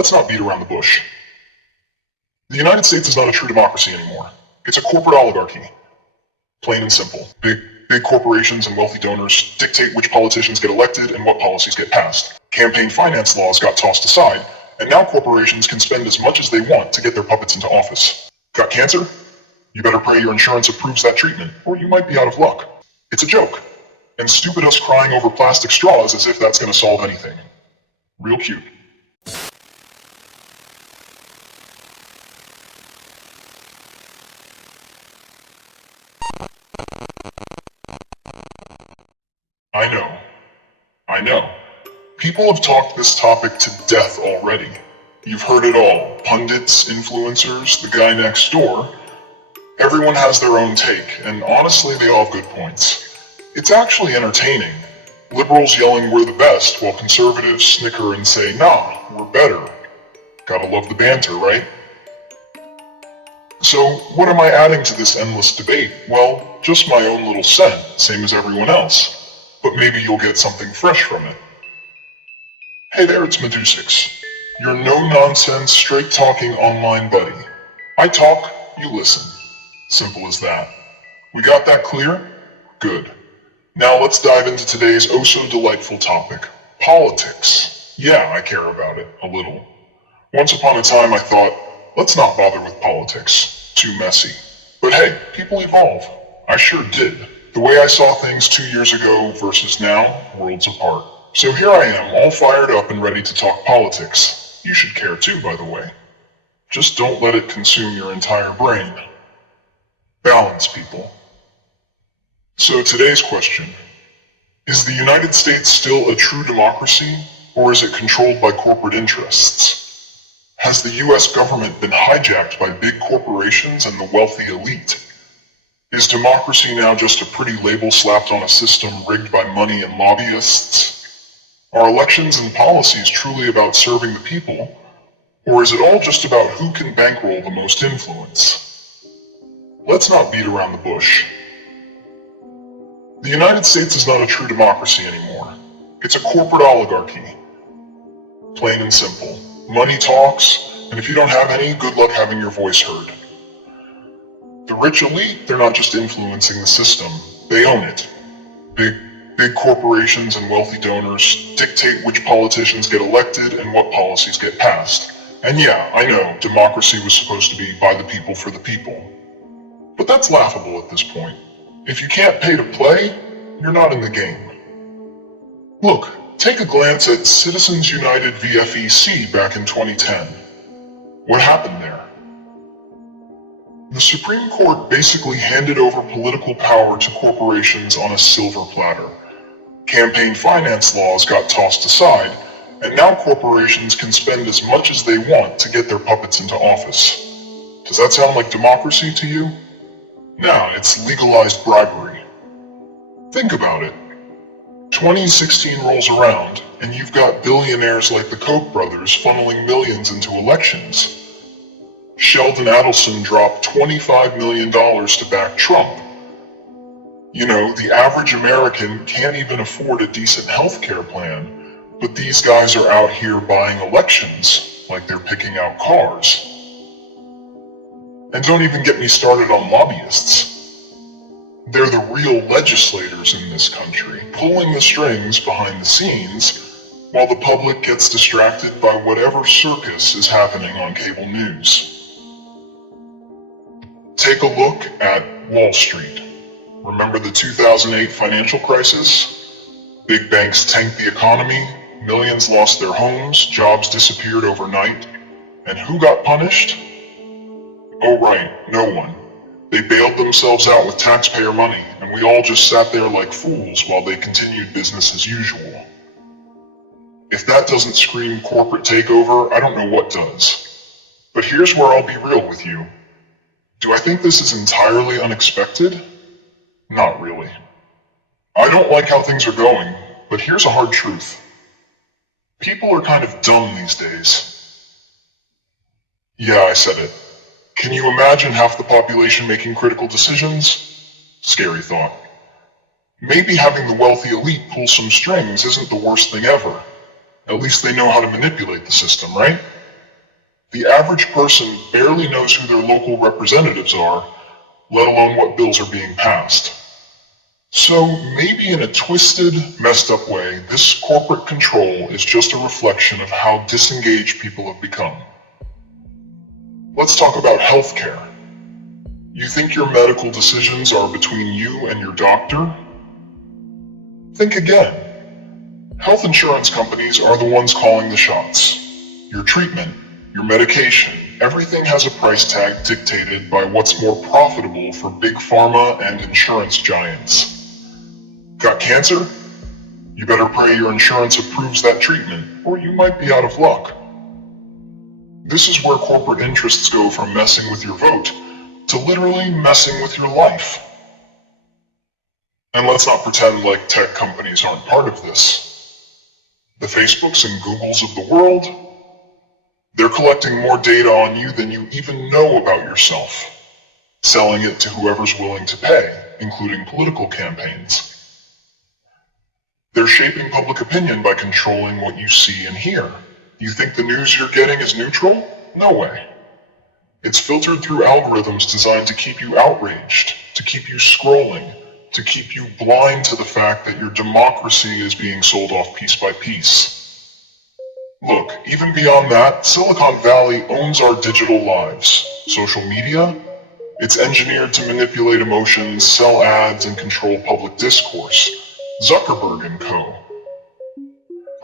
Let's not beat around the bush. The United States is not a true democracy anymore. It's a corporate oligarchy. Plain and simple. Big corporations and wealthy donors dictate which politicians get elected and what policies get passed. Campaign finance laws got tossed aside, and now corporations can spend as much as they want to get their puppets into office. Got cancer? You better pray your insurance approves that treatment, or you might be out of luck. It's a joke. And stupid us crying over plastic straws as if that's going to solve anything. Real cute. I know. People have talked this topic to death already. You've heard it all. Pundits, influencers, the guy next door. Everyone has their own take, and honestly they all have good points. It's actually entertaining. Liberals yelling we're the best, while conservatives snicker and say, nah, we're better. Gotta love the banter, right? So, what am I adding to this endless debate? Well, just my own little cent, same as everyone else. But maybe you'll get something fresh from it. Hey there, it's Medusux, your no-nonsense, straight-talking online buddy. I talk, you listen. Simple as that. We got that clear? Good. Now let's dive into today's oh-so-delightful topic, politics. Yeah, I care about it, a little. Once upon a time I thought, let's not bother with politics. Too messy. But hey, people evolve. I sure did. The way I saw things 2 years ago versus now, worlds apart. So here I am, all fired up and ready to talk politics. You should care too, by the way. Just don't let it consume your entire brain. Balance, people. So today's question, is the United States still a true democracy, or is it controlled by corporate interests? Has the US government been hijacked by big corporations and the wealthy elite? Is democracy now just a pretty label slapped on a system rigged by money and lobbyists? Are elections and policies truly about serving the people, or is it all just about who can bankroll the most influence? Let's not beat around the bush. The United States is not a true democracy anymore. It's a corporate oligarchy. Plain and simple. Money talks, and if you don't have any, good luck having your voice heard. The rich elite, they're not just influencing the system, they own it. Big corporations and wealthy donors dictate which politicians get elected and what policies get passed. And yeah, I know, democracy was supposed to be by the people for the people. But that's laughable at this point. If you can't pay to play, you're not in the game. Look, take a glance at Citizens United VFEC back in 2010. What happened there? The Supreme Court basically handed over political power to corporations on a silver platter. Campaign finance laws got tossed aside, and now corporations can spend as much as they want to get their puppets into office. Does that sound like democracy to you? Nah, it's legalized bribery. Think about it. 2016 rolls around, and you've got billionaires like the Koch brothers funneling millions into elections. Sheldon Adelson dropped $25 million to back Trump. You know, the average American can't even afford a decent healthcare plan, but these guys are out here buying elections like they're picking out cars. And don't even get me started on lobbyists. They're the real legislators in this country, pulling the strings behind the scenes, while the public gets distracted by whatever circus is happening on cable news. Take a look at Wall Street. Remember the 2008 financial crisis? Big banks tanked the economy, millions lost their homes, jobs disappeared overnight, and who got punished? Oh right, no one. They bailed themselves out with taxpayer money, and we all just sat there like fools while they continued business as usual. If that doesn't scream corporate takeover, I don't know what does. But here's where I'll be real with you. Do I think this is entirely unexpected? Not really. I don't like how things are going, but here's a hard truth. People are kind of dumb these days. Yeah, I said it. Can you imagine half the population making critical decisions? Scary thought. Maybe having the wealthy elite pull some strings isn't the worst thing ever. At least they know how to manipulate the system, right? The average person barely knows who their local representatives are, let alone what bills are being passed. So maybe in a twisted, messed up way, this corporate control is just a reflection of how disengaged people have become. Let's talk about healthcare. You think your medical decisions are between you and your doctor? Think again. Health insurance companies are the ones calling the shots. Your treatment, your medication, everything has a price tag dictated by what's more profitable for big pharma and insurance giants. Got cancer? You better pray your insurance approves that treatment, or you might be out of luck. This is where corporate interests go from messing with your vote to literally messing with your life. And let's not pretend like tech companies aren't part of this. The Facebooks and Googles of the world, they're collecting more data on you than you even know about yourself, selling it to whoever's willing to pay, including political campaigns. They're shaping public opinion by controlling what you see and hear. You think the news you're getting is neutral? No way. It's filtered through algorithms designed to keep you outraged, to keep you scrolling, to keep you blind to the fact that your democracy is being sold off piece by piece. Look, even beyond that, Silicon Valley owns our digital lives. Social media? It's engineered to manipulate emotions, sell ads, and control public discourse. Zuckerberg and co.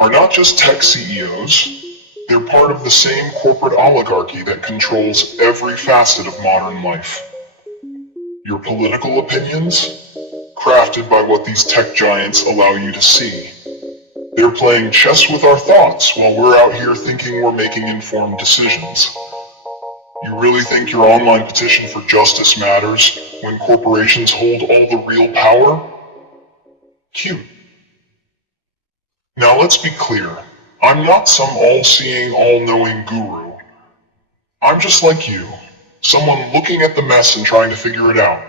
are not just tech CEOs, they're part of the same corporate oligarchy that controls every facet of modern life. Your political opinions? Crafted by what these tech giants allow you to see. They're playing chess with our thoughts while we're out here thinking we're making informed decisions. You really think your online petition for justice matters when corporations hold all the real power? Cute. Now let's be clear. I'm not some all-seeing, all-knowing guru. I'm just like you, someone looking at the mess and trying to figure it out.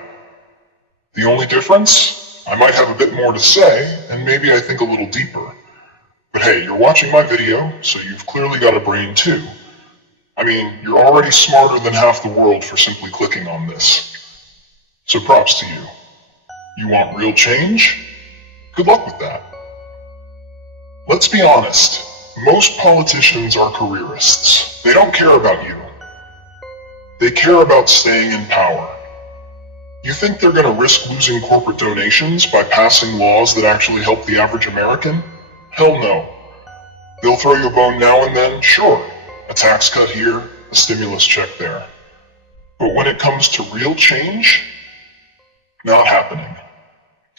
The only difference? I might have a bit more to say, and maybe I think a little deeper. But hey, you're watching my video, so you've clearly got a brain too. I mean, you're already smarter than half the world for simply clicking on this. So props to you. You want real change? Good luck with that. Let's be honest, most politicians are careerists. They don't care about you. They care about staying in power. You think they're going to risk losing corporate donations by passing laws that actually help the average American? Hell no. They'll throw you a bone now and then, sure. A tax cut here, a stimulus check there. But when it comes to real change, not happening.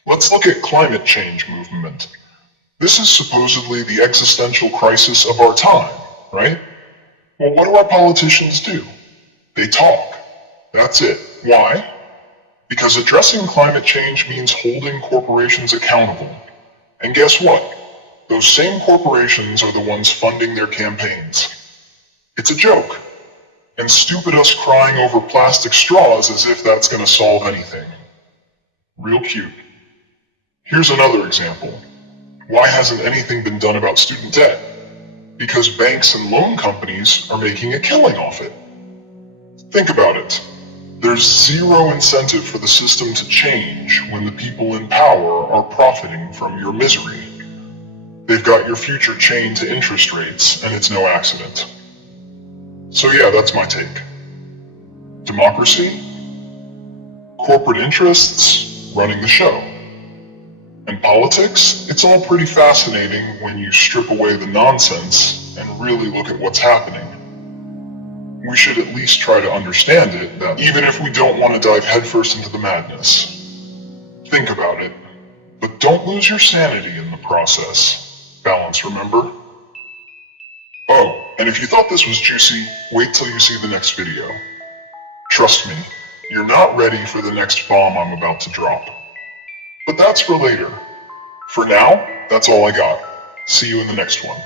Let's look at climate change movement. This is supposedly the existential crisis of our time, right? Well, what do our politicians do? They talk. That's it. Why? Because addressing climate change means holding corporations accountable. And guess what? Those same corporations are the ones funding their campaigns. It's a joke. And stupid us crying over plastic straws as if that's going to solve anything. Real cute. Here's another example. Why hasn't anything been done about student debt? Because banks and loan companies are making a killing off it. Think about it. There's zero incentive for the system to change when the people in power are profiting from your misery. They've got your future chained to interest rates, and it's no accident. So yeah, that's my take. Democracy? Corporate interests running the show. And politics? It's all pretty fascinating when you strip away the nonsense and really look at what's happening. We should at least try to understand it, that even if we don't want to dive headfirst into the madness. Think about it, but don't lose your sanity in the process. Balance, remember? Oh, and if you thought this was juicy, wait till you see the next video. Trust me, you're not ready for the next bomb I'm about to drop. But that's for later. For now, that's all I got. See you in the next one.